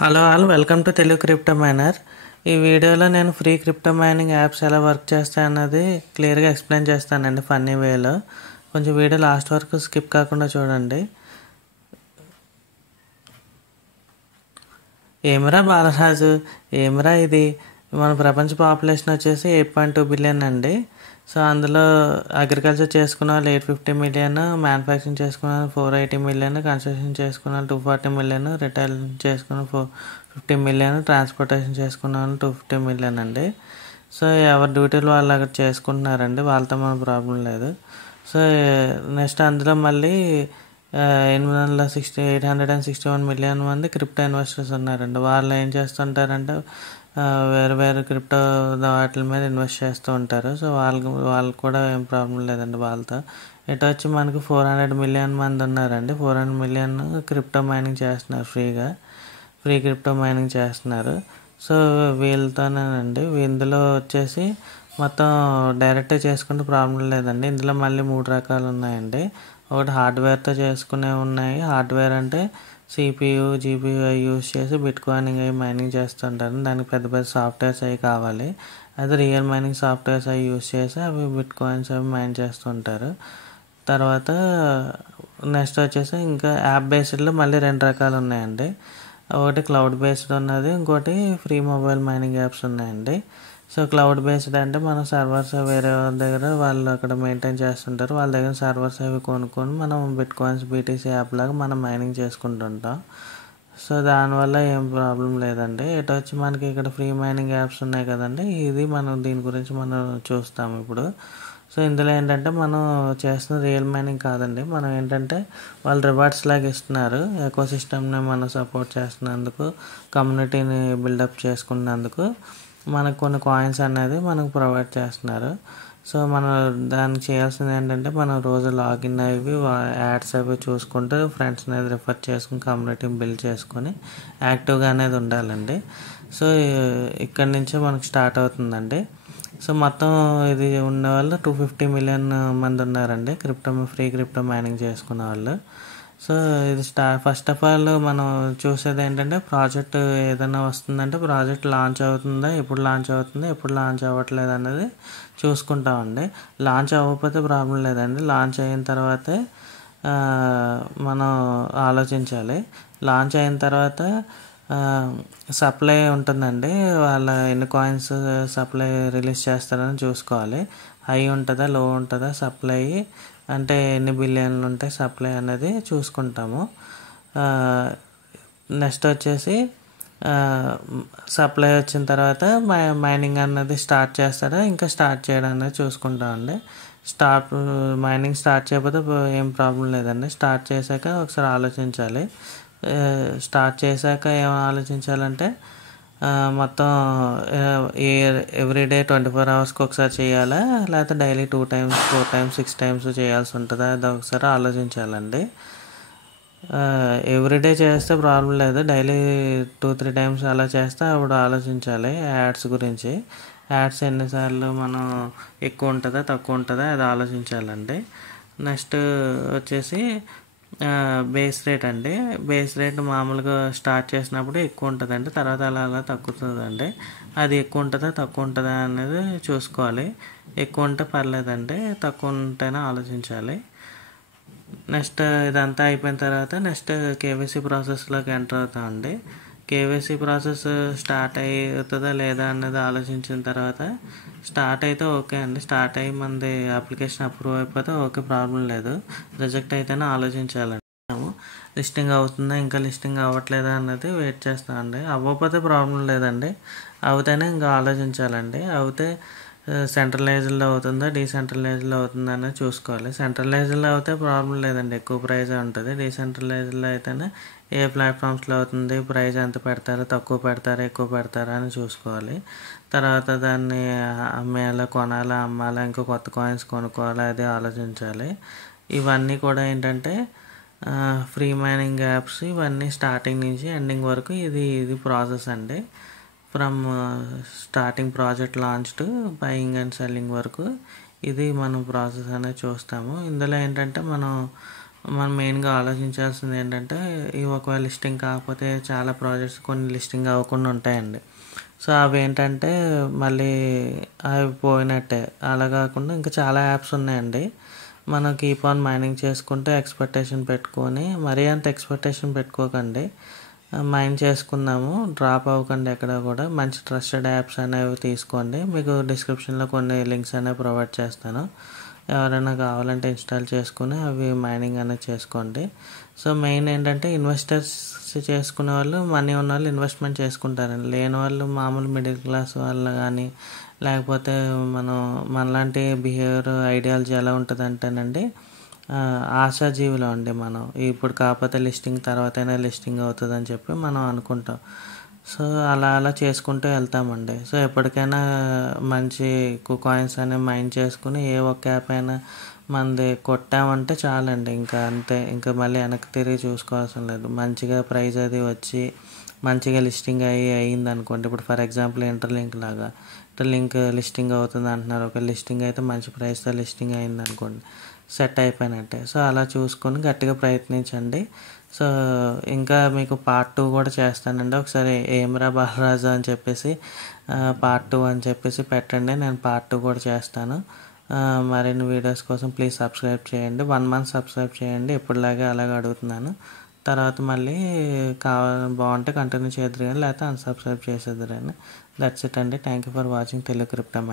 Hello all welcome to Telugu crypto miner. ఈ వీడియోలో నేను ఫ్రీ క్రిప్టో మైనింగ్ యాప్స్ ఎలా వర్క్ చేస్తాయి అన్నది క్లియర్గా ఎక్స్ప్లెయిన్ చేస్తానండి ఫన్నీ వేలో. కొంచెం వీడియో లాస్ట్ వరకు స్కిప్ కాకుండా చూడండి. ఏమిరా బాలరాజు, ఏమిరా ఇది? మన ప్రపంచ పాపులేషన్ వచ్చేసి 8.2 బిలియన్ అండి. సో అందులో అగ్రికల్చర్ చేసుకున్న వాళ్ళు 850 మిలియన్, మ్యానుఫ్యాక్చరింగ్ చేసుకున్న వాళ్ళు 480 మిలియన్, కన్స్ట్రక్షన్ చేసుకున్న వాళ్ళు 240 మిలియన్, రిటైల్ చేసుకున్న 450 మిలియన్, ట్రాన్స్పోర్టేషన్ చేసుకున్న వాళ్ళు 250 మిలియన్ అండి. సో ఎవరి డ్యూటీలు వాళ్ళు అక్కడ చేసుకుంటున్నారండి, వాళ్ళతో మన ప్రాబ్లం లేదు. సో నెక్స్ట్ అందులో మళ్ళీ 861 మిలియన్ మంది క్రిప్టో ఇన్వెస్టర్స్ ఉన్నారండి. వాళ్ళు ఏం చేస్తుంటారంటే వేరే వేరే క్రిప్టో వాటి మీద ఇన్వెస్ట్ చేస్తూ ఉంటారు. సో వాళ్ళకి కూడా ఏం ప్రాబ్లం లేదండి వాళ్ళతో. ఇటు వచ్చి మనకి 400 మిలియన్ మంది ఉన్నారండి. 400 మిలియన్ క్రిప్టో మైనింగ్ చేస్తున్నారు, ఫ్రీ క్రిప్టో మైనింగ్ చేస్తున్నారు. సో వీళ్ళతోనేనండి. ఇందులో వచ్చేసి మొత్తం డైరెక్ట్గా చేసుకుంటే ప్రాబ్లం లేదండి. ఇందులో మళ్ళీ 3 రకాలు ఉన్నాయండి. ఒకటి హార్డ్వేర్తో చేసుకునేవి ఉన్నాయి. హార్డ్వేర్ అంటే CPU, GPU అవి యూస్ చేసి బిట్ కాయినింగ్ అవి మైనింగ్ చేస్తుంటారు. దానికి పెద్ద పెద్ద సాఫ్ట్వేర్స్ అవి కావాలి. అయితే రియల్ మైనింగ్ సాఫ్ట్వేర్స్ అవి యూస్ చేసి అవి బిట్ కాయిన్స్ అవి మైన్ చేస్తుంటారు. తర్వాత నెక్స్ట్ వచ్చేసి ఇంకా యాప్ బేస్డ్లో మళ్ళీ 2 రకాలు ఉన్నాయండి. ఒకటి క్లౌడ్ బేస్డ్ ఉన్నది, ఇంకోటి ఫ్రీ మొబైల్ మైనింగ్ యాప్స్ ఉన్నాయండి. సో క్లౌడ్ బేస్డ్ అంటే మన సర్వర్స్ వేరే వాళ్ళ దగ్గర వాళ్ళు అక్కడ మెయింటైన్ చేస్తుంటారు. వాళ్ళ దగ్గర సర్వర్స్ అవి కొనుక్కొని మనం బిట్ కాయిన్స్ BTC యాప్ లాగా మనం మైనింగ్ చేసుకుంటుంటాం. సో దానివల్ల ఏం ప్రాబ్లం లేదండి. ఇటు వచ్చి మనకి ఇక్కడ ఫ్రీ మైనింగ్ యాప్స్ ఉన్నాయి కదండి, ఇది మనం దీని గురించి మనం చూస్తాము ఇప్పుడు. సో ఇందులో ఏంటంటే మనం చేస్తున్న రియల్ మైనింగ్ కాదండి. మనం ఏంటంటే వాళ్ళు రివార్డ్స్ లాగా ఇస్తున్నారు. ఎకో సిస్టమ్ని మనం సపోర్ట్ చేస్తున్నందుకు, కమ్యూనిటీని బిల్డప్ చేసుకున్నందుకు మనకు కొన్ని కాయిన్స్ అనేది మనకు ప్రొవైడ్ చేస్తున్నారు. సో మనం దానికి చేయాల్సింది ఏంటంటే మనం రోజు లాగిన్ అవి యాడ్స్ అవి చూసుకుంటూ ఫ్రెండ్స్ అనేది రిఫర్ చేసుకుని కమ్యూనిటీని బిల్డ్ చేసుకొని యాక్టివ్గా అనేది ఉండాలండి. సో ఇక్కడి నుంచే మనకు స్టార్ట్ అవుతుందండి. సో మొత్తం ఇది ఉన్న వాళ్ళు 250 మిలియన్ మంది ఉన్నారండి ఫ్రీ క్రిప్టో మైనింగ్ చేసుకున్న వాళ్ళు. సో ఇది ఫస్ట్ ఆఫ్ ఆల్ మనం చూసేది ఏంటంటే ప్రాజెక్ట్ ఏదైనా వస్తుందంటే ప్రాజెక్ట్ లాంచ్ అవుతుందా, ఎప్పుడు లాంచ్ అవుతుందా, ఎప్పుడు లాంచ్ అవ్వట్లేదు అన్నది చూసుకుంటామండి. లాంచ్ అవ్వకపోతే ప్రాబ్లం లేదండి. లాంచ్ అయిన తర్వాతే మనం ఆలోచించాలి. లాంచ్ అయిన తర్వాత సప్లై ఉంటుందండి. వాళ్ళ ఎన్ని కాయిన్స్ సప్లై రిలీజ్ చేస్తారని చూసుకోవాలి. హై ఉంటుందా, లో ఉంటుందా సప్లై, అంటే ఎన్ని బిలియన్లు ఉంటాయి సప్లై అనేది చూసుకుంటాము. నెక్స్ట్ వచ్చేసి సప్లై వచ్చిన తర్వాత మైనింగ్ అన్నది స్టార్ట్ చేస్తారా, ఇంకా స్టార్ట్ చేయడం అనేది చూసుకుంటామండి. మైనింగ్ స్టార్ట్ చేయకపోతే ఏం ప్రాబ్లం లేదండి. స్టార్ట్ చేశాక ఒకసారి ఆలోచించాలి. స్టార్ట్ చేశాక ఏం ఆలోచించాలంటే మొత్తం ఎవ్రీడే 24 అవర్స్కి ఒకసారి చేయాలా, లేకపోతే డైలీ 2 టైమ్స్ 4 టైమ్స్ 6 టైమ్స్ చేయాల్సి ఉంటుందా, అది ఒకసారి ఆలోచించాలండి. ఎవ్రీడే చేస్తే ప్రాబ్లం లేదు. డైలీ 2-3 టైమ్స్ అలా చేస్తే అప్పుడు ఆలోచించాలి యాడ్స్ గురించి. యాడ్స్ ఎన్నిసార్లు మనం ఎక్కువ ఉంటుందా తక్కువ ఉంటుందా అది ఆలోచించాలండి. నెక్స్ట్ వచ్చేసి బేస్ రేట్ అండి. బేస్ రేట్ మామూలుగా స్టార్ట్ చేసినప్పుడు ఎక్కువ ఉంటుందండి, తర్వాత అలా అలా తగ్గుతుందండి. అది ఎక్కువ ఉంటుందా తక్కువ ఉంటుందా అనేది చూసుకోవాలి. ఎక్కువ ఉంటే పర్లేదండి, తక్కువ ఉంటేనే ఆలోచించాలి. నెక్స్ట్ ఇదంతా అయిపోయిన తర్వాత నెక్స్ట్ KYC ప్రాసెస్లోకి ఎంటర్ అవుతామండి. KYC ప్రాసెస్ స్టార్ట్ అవుతుందా లేదా అన్నది ఆలోచించిన తర్వాత స్టార్ట్ అయితే ఓకే అండి. స్టార్ట్ అయ్యి మనది అప్లికేషన్ అప్రూవ్ అయిపోతే ఓకే, ప్రాబ్లం లేదు. రిజెక్ట్ అయితేనే ఆలోచించాలండి. లిస్టింగ్ అవుతుందా, ఇంకా లిస్టింగ్ అవ్వట్లేదా అన్నది వెయిట్ చేస్తామండి. అవ్వకపోతే ప్రాబ్లం లేదండి, అవుతేనే ఇంకా ఆలోచించాలండి. అవుతే సెంట్రలైజ్డ్లో అవుతుందా డీసెంట్రలైజ్డ్లో అవుతుందా అనేది చూసుకోవాలి. సెంట్రలైజ్డ్లో అయితే ప్రాబ్లం లేదండి, ఎక్కువ ప్రైజ్ ఉంటుంది. డీసెంట్రలైజ్డ్లో అయితేనే ఏ ప్లాట్ఫామ్స్లో అవుతుంది, ప్రైజ్ ఎంత పెడతారు, తక్కువ పెడతారా ఎక్కువ పెడతారా అని చూసుకోవాలి. తర్వాత దాన్ని అమ్మేయాలా, కొనాలా, అమ్మాలా, ఇంకా కొత్త కాయిన్స్ కొనుక్కోవాలా అది ఆలోచించాలి. ఇవన్నీ కూడా ఏంటంటే ఫ్రీ మైనింగ్ యాప్స్ ఇవన్నీ స్టార్టింగ్ నుంచి ఎండింగ్ వరకు ఇది ప్రాసెస్ అండి. From starting project launch to buying and selling వరకు ఇది మనం ప్రాసెస్ అనేది చూస్తాము. ఇందులో ఏంటంటే మనం మనం మెయిన్‌గా ఆలోచించాల్సింది ఏంటంటే, ఈ ఒకవేళ లిస్టింగ్ కాకపోతే చాలా ప్రాజెక్ట్స్ కొన్ని లిస్టింగ్ అవ్వకుండా ఉంటాయండి. సో, అవేంటంటే మళ్ళీ అవి పోయినట్టే. అలా కాకుండా ఇంకా చాలా యాప్స్ ఉన్నాయండి. మనం కీప్ ఆన్ మైనింగ్ చేసుకుంటే ఎక్స్‌పెక్టేషన్ పెట్టుకొని, మరీ అంత ఎక్స్‌పెక్టేషన్ పెట్టుకోకండి. మైన్ చేసుకుందాము. డ్రాప్ అవ్వకండి ఎక్కడ కూడా. మంచి ట్రస్టెడ్ యాప్స్ అనేవి తీసుకోండి. మీకు డిస్క్రిప్షన్‌లో కొన్ని లింక్స్ అనేవి ప్రొవైడ్ చేస్తాను. ఎవరైనా కావాలంటే ఇన్‌స్టాల్ చేసుకొని అవి మైనింగ్ అనేది చేసుకోండి. సో, మెయిన్ ఏంటంటే ఇన్వెస్టర్స్ చేసుకునే వాళ్ళు, మనీ ఉన్నవాళ్ళు ఇన్వెస్ట్‌మెంట్ చేసుకుంటారండి. లేని వాళ్ళు మామూలు మిడిల్ క్లాస్ వాళ్ళు గానీ, లేకపోతే మనలాంటి బిహేవియర్ ఐడియాలజీ ఎలా ఉంటదంటేనండి, ఆశాజీవులం అండి మనం. ఇప్పుడు కాకపోతే లిస్టింగ్ తర్వాతైనా లిస్టింగ్ అవుతదని చెప్పి మనం అనుకుంటాం. సో, అలా అలా చేసుకుంటూ వెళ్తామండి. సో, ఎప్పటికైనా మంచి కాయిన్స్ అనేవి మైన్ చేసుకొని ఏ ఒక్క యాప్ అయినా మనది కొట్టామంటే చాలండి. ఇంకా అంతే. ఇంకా మళ్ళీ వెనక్కి తిరిగి చూసుకోవాల్సిన లేదు. మంచిగా ప్రైస్ అది వచ్చి మంచిగా లిస్టింగ్ అయిందనుకోండి. ఇప్పుడు ఫర్ ఎగ్జాంపుల్ ఇంటర్లింక్ లాగా. ఇంటర్లింక్ లిస్టింగ్ అవుతుంది అంటున్నారు. ఒక లిస్టింగ్ అయితే మంచి ప్రైస్‌తో లిస్టింగ్ అయిందనుకోండి. సెట్ అయిపోయినట్టే. సో, అలా చూసుకొని గట్టిగా ప్రయత్నించండి. సో, ఇంకా మీకు పార్ట్ 2 కూడా చేస్తానండి. ఒకసారి ఏమిరా బాలరాజు అని చెప్పేసి పార్ట్ 2 అని చెప్పేసి పెట్టండి. నేను పార్ట్ 2 కూడా చేస్తాను. మరిన్ని వీడియోస్ కోసం ప్లీజ్ సబ్స్క్రైబ్ చేయండి. 1 మంత్ సబ్స్క్రైబ్ చేయండి. ఎప్పటిలాగే అలాగే అడుగుతున్నాను. తర్వాత మళ్ళీ బాగుంటే కంటిన్యూ చేద్దురు కానీ, లేకపోతే అన్‌సబ్స్క్రైబ్ చేసేద్దురు కానీ. దట్స్ ఇట్ అండి. Thank you for watching Telugu crypto minor.